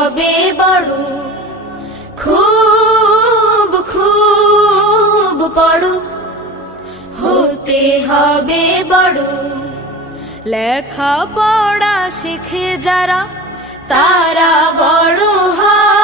হবে বড়, খুব খুব পড়ো, হতে হবে বড়। লেখা পড়া শিখে যারা তারা বড় হয়।